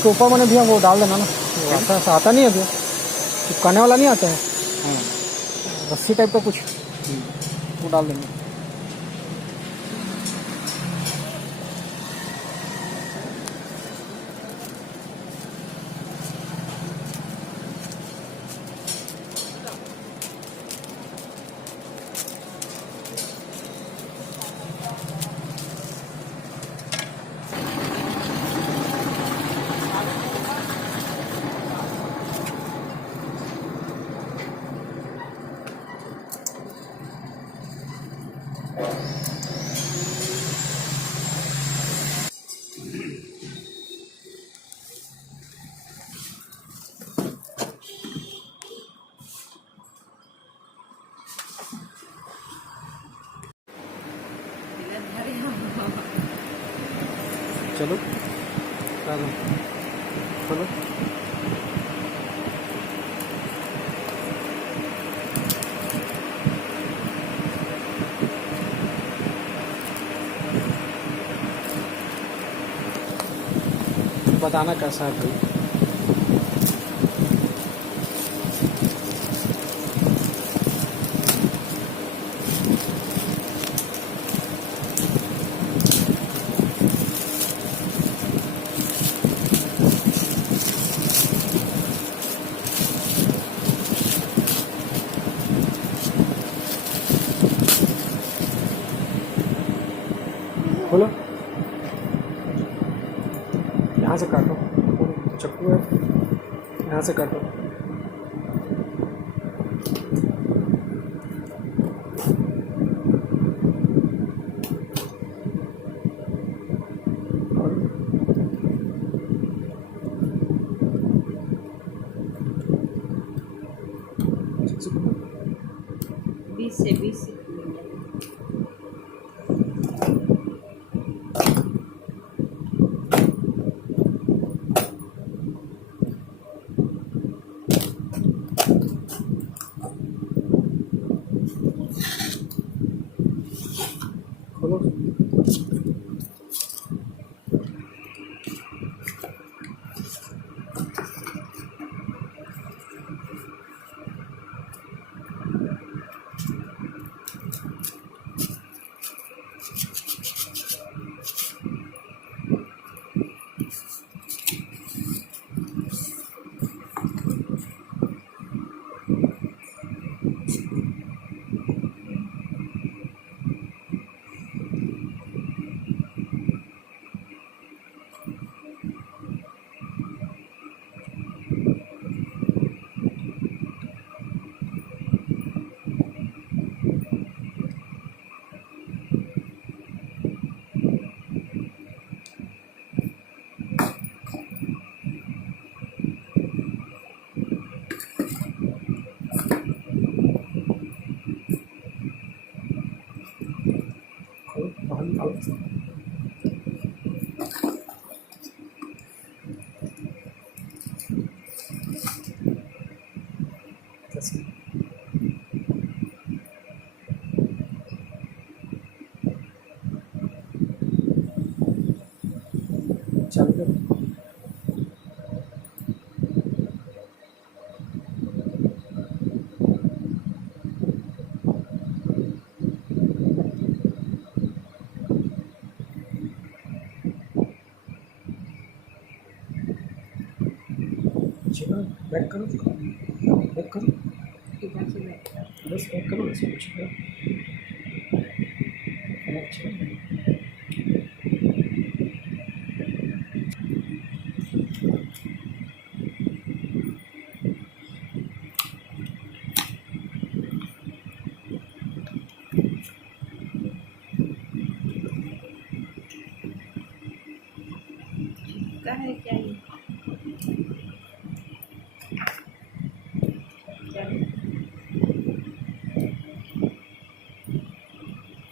उसके ऊपर मैंने भैया वो डाल देना ना, वो आता ऐसा आता नहीं है भैया, चिपकाने वाला नहीं आता है, रस्सी टाइप का कुछ, वो डाल देंगे। चलो चलो चलो बताना कैसा है भाई। खोलो, यहाँ से काटो, चक्कू है, यहाँ से काटो। बीस से 20 खोलो, बाहर निकालो। कैसे चालू करो। चलो बैक करो, बैक करो, बस बैक करो, बस कुछ करो। अच्छा का है क्या ये? चलो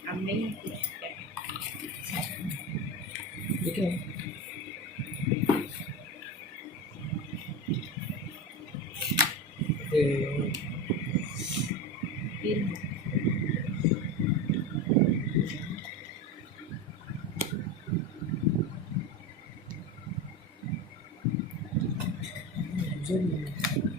अब नहीं कुछ ठीक है। ये फिर मुझे नहीं है।